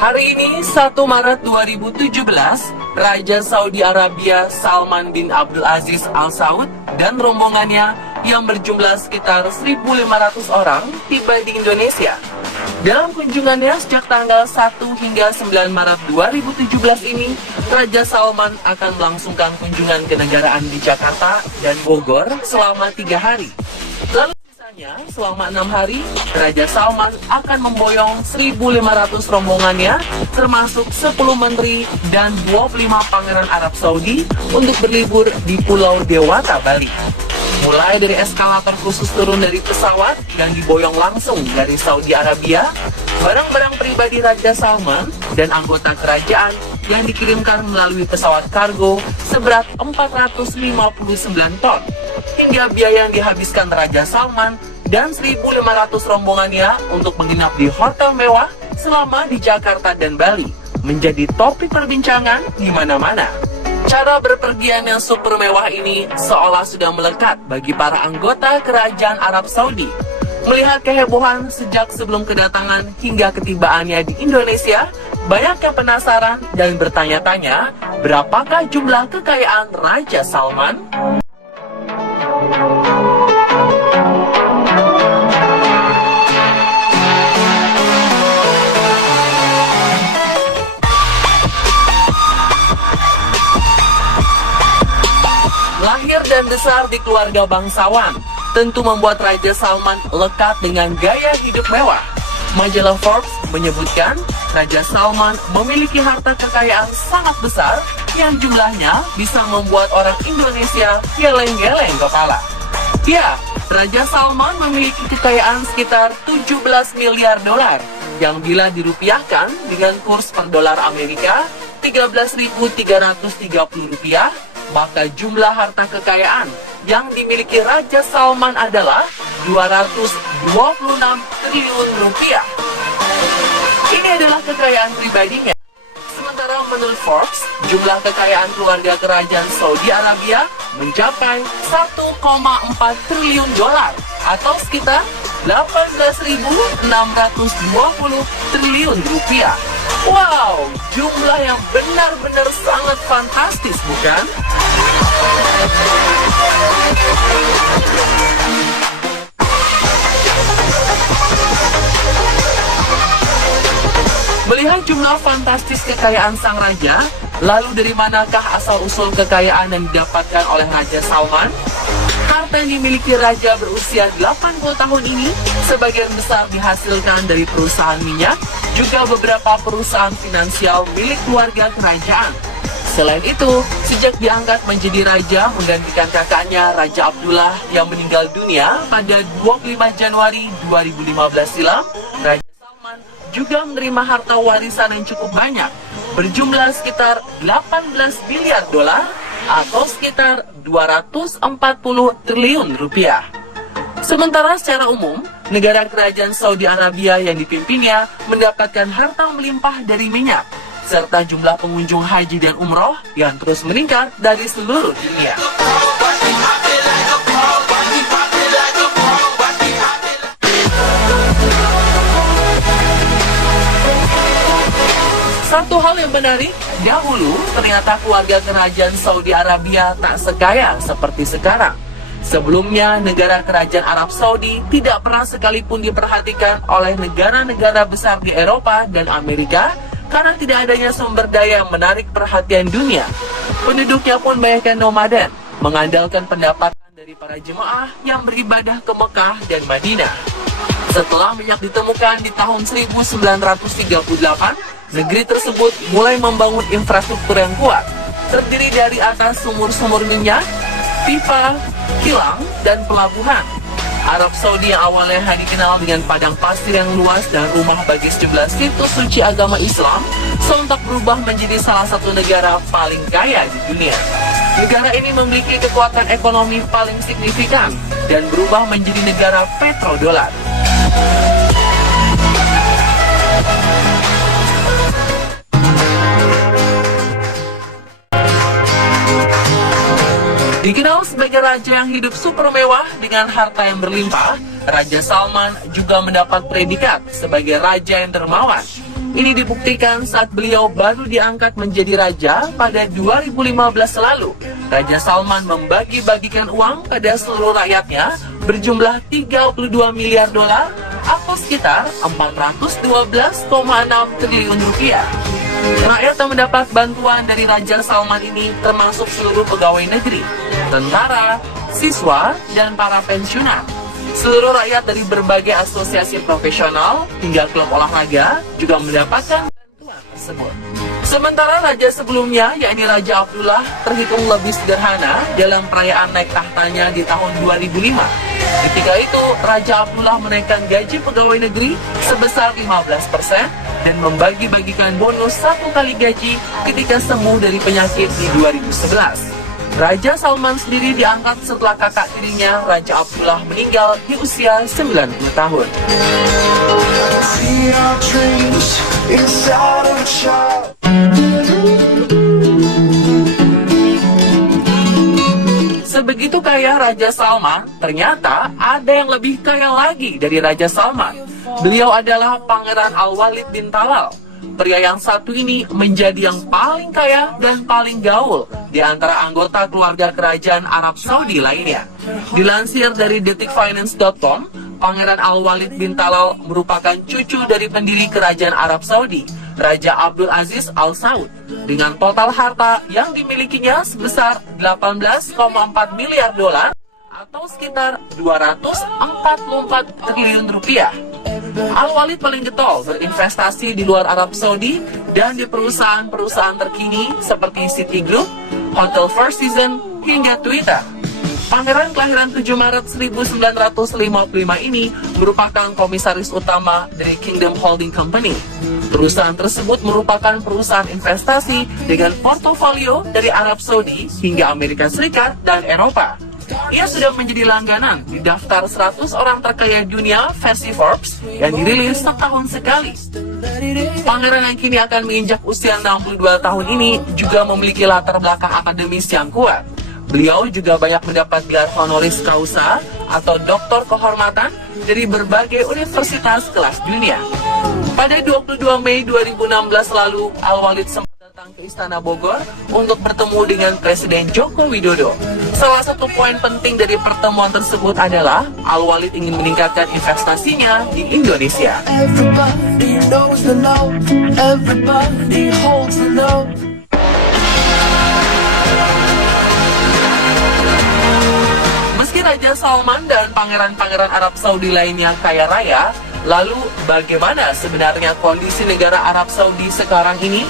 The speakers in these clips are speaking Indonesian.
Hari ini, 1 Maret 2017, Raja Saudi Arabia Salman bin Abdul Aziz Al Saud dan rombongannya yang berjumlah sekitar 1.500 orang tiba di Indonesia. Dalam kunjungannya sejak tanggal 1 hingga 9 Maret 2017 ini, Raja Salman akan melangsungkan kunjungan kenegaraan di Jakarta dan Bogor selama 3 hari. Lalu sisanya, selama 6 hari, Raja Salman akan memboyong 1.500 rombongannya, termasuk 10 menteri dan 25 pangeran Arab Saudi untuk berlibur di Pulau Dewata, Bali. Mulai dari eskalator khusus turun dari pesawat dan diboyong langsung dari Saudi Arabia, barang-barang pribadi Raja Salman dan anggota kerajaan yang dikirimkan melalui pesawat kargo seberat 459 ton, hingga biaya yang dihabiskan Raja Salman dan 1.500 rombongannya untuk menginap di hotel mewah selama di Jakarta dan Bali menjadi topik perbincangan di mana-mana. Cara berpergian yang super mewah ini seolah sudah melekat bagi para anggota kerajaan Arab Saudi. Melihat kehebohan sejak sebelum kedatangan hingga ketibaannya di Indonesia, banyak yang penasaran dan bertanya-tanya, berapakah jumlah kekayaan Raja Salman? Lahir dan besar di keluarga bangsawan, tentu membuat Raja Salman lekat dengan gaya hidup mewah. Majalah Forbes menyebutkan, Raja Salman memiliki harta kekayaan sangat besar yang jumlahnya bisa membuat orang Indonesia geleng-geleng kepala. Ya, Raja Salman memiliki kekayaan sekitar 17 miliar dolar, yang bila dirupiahkan dengan kurs per dolar Amerika 13.330 rupiah, maka jumlah harta kekayaan yang dimiliki Raja Salman adalah 226 triliun rupiah. Ini adalah kekayaan pribadinya. Sementara menurut Forbes, jumlah kekayaan keluarga kerajaan Saudi Arabia mencapai 1,4 triliun dolar atau sekitar 18.620 triliun rupiah. Wow, jumlah yang benar-benar sangat fantastis, bukan? Melihat jumlah fantastis kekayaan sang raja, lalu dari manakah asal-usul kekayaan yang didapatkan oleh Raja Salman? Harta yang dimiliki raja berusia 80 tahun ini sebagian besar dihasilkan dari perusahaan minyak, juga beberapa perusahaan finansial milik keluarga kerajaan. Selain itu, sejak diangkat menjadi raja menggantikan kakaknya Raja Abdullah yang meninggal dunia pada 25 Januari 2015 silam, Raja Salman juga menerima harta warisan yang cukup banyak, berjumlah sekitar 18 miliar dolar atau sekitar 240 triliun rupiah. Sementara secara umum, negara kerajaan Saudi Arabia yang dipimpinnya mendapatkan harta melimpah dari minyak, serta jumlah pengunjung haji dan umroh yang terus meningkat dari seluruh dunia. Satu hal yang menarik, dahulu ternyata keluarga kerajaan Saudi Arabia tak sekaya seperti sekarang. Sebelumnya, negara kerajaan Arab Saudi tidak pernah sekalipun diperhatikan oleh negara-negara besar di Eropa dan Amerika karena tidak adanya sumber daya yang menarik perhatian dunia. Penduduknya pun banyak yang nomaden, mengandalkan pendapatan dari para jemaah yang beribadah ke Mekah dan Madinah. Setelah minyak ditemukan di tahun 1938, negeri tersebut mulai membangun infrastruktur yang kuat, terdiri dari atas sumur-sumur minyak, pipa, kilang, dan pelabuhan. Arab Saudi yang awalnya hanya dikenal dengan padang pasir yang luas dan rumah bagi sejumlah situs suci agama Islam, sontak berubah menjadi salah satu negara paling kaya di dunia. Negara ini memiliki kekuatan ekonomi paling signifikan dan berubah menjadi negara petrodolar. Dikenal sebagai raja yang hidup super mewah dengan harta yang berlimpah, Raja Salman juga mendapat predikat sebagai raja yang dermawan. Ini dibuktikan saat beliau baru diangkat menjadi raja pada 2015 lalu. Raja Salman membagi-bagikan uang pada seluruh rakyatnya berjumlah 32 miliar dolar atau sekitar 412,6 triliun rupiah. Rakyat yang mendapat bantuan dari Raja Salman ini termasuk seluruh pegawai negeri, tentara, siswa, dan para pensiunan. Seluruh rakyat dari berbagai asosiasi profesional hingga klub olahraga juga mendapatkan bantuan tersebut. Sementara raja sebelumnya, yakni Raja Abdullah, terhitung lebih sederhana dalam perayaan naik tahtanya di tahun 2005. Ketika itu, Raja Abdullah menaikkan gaji pegawai negeri sebesar 15% dan membagi-bagikan bonus 1 kali gaji ketika sembuh dari penyakit di 2011. Raja Salman sendiri diangkat setelah kakak tirinya, Raja Abdullah, meninggal di usia 90 tahun. Sebegitu kaya Raja Salman, ternyata ada yang lebih kaya lagi dari Raja Salman. Beliau adalah Pangeran Al-Walid bin Talal. Pria yang satu ini menjadi yang paling kaya dan paling gaul di antara anggota keluarga kerajaan Arab Saudi lainnya. Dilansir dari detikfinance.com, Pangeran Al-Walid bin Talal merupakan cucu dari pendiri kerajaan Arab Saudi, Raja Abdul Aziz Al Saud, dengan total harta yang dimilikinya sebesar 18,4 miliar dolar atau sekitar 244 triliun rupiah. Al-Walid paling getol berinvestasi di luar Arab Saudi dan di perusahaan-perusahaan terkini seperti Citigroup, Hotel Four Seasons, hingga Twitter. Pangeran kelahiran 7 Maret 1955 ini merupakan komisaris utama dari Kingdom Holding Company. Perusahaan tersebut merupakan perusahaan investasi dengan portofolio dari Arab Saudi hingga Amerika Serikat dan Eropa. Ia sudah menjadi langganan di daftar 100 orang terkaya dunia versi Forbes yang dirilis setahun sekali. Pangeran yang kini akan menginjak usia 62 tahun ini juga memiliki latar belakang akademis yang kuat. Beliau juga banyak mendapat gelar honoris causa atau doktor kehormatan dari berbagai universitas kelas dunia. Pada 22 Mei 2016 lalu, Al-Walid sempat datang ke Istana Bogor untuk bertemu dengan Presiden Joko Widodo. Salah satu poin penting dari pertemuan tersebut adalah Al-Walid ingin meningkatkan investasinya di Indonesia. Everybody knows the know, everybody holds the know. Meski Raja Salman dan pangeran-pangeran Arab Saudi lainnya kaya raya, lalu bagaimana sebenarnya kondisi negara Arab Saudi sekarang ini?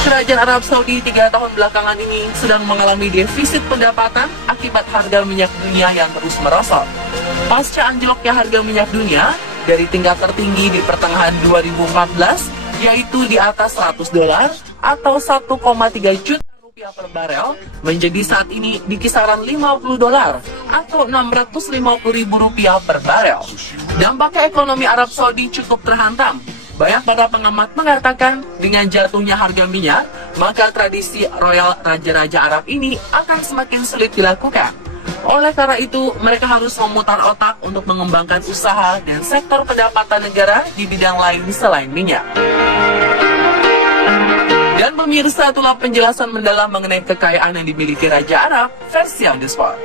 Kerajaan Arab Saudi 3 tahun belakangan ini sedang mengalami defisit pendapatan akibat harga minyak dunia yang terus merosot. Pasca anjloknya harga minyak dunia dari tingkat tertinggi di pertengahan 2014, yaitu di atas $100 atau 1,3 juta rupiah per barel, menjadi saat ini di kisaran $50 atau 650.000 rupiah per barel. Dampaknya ekonomi Arab Saudi cukup terhantam. Banyak para pengamat mengatakan dengan jatuhnya harga minyak, maka tradisi royal raja-raja Arab ini akan semakin sulit dilakukan. Oleh karena itu, mereka harus memutar otak untuk mengembangkan usaha dan sektor pendapatan negara di bidang lain selain minyak. Dan pemirsa, itulah penjelasan mendalam mengenai kekayaan yang dimiliki Raja Arab versi On The Spot.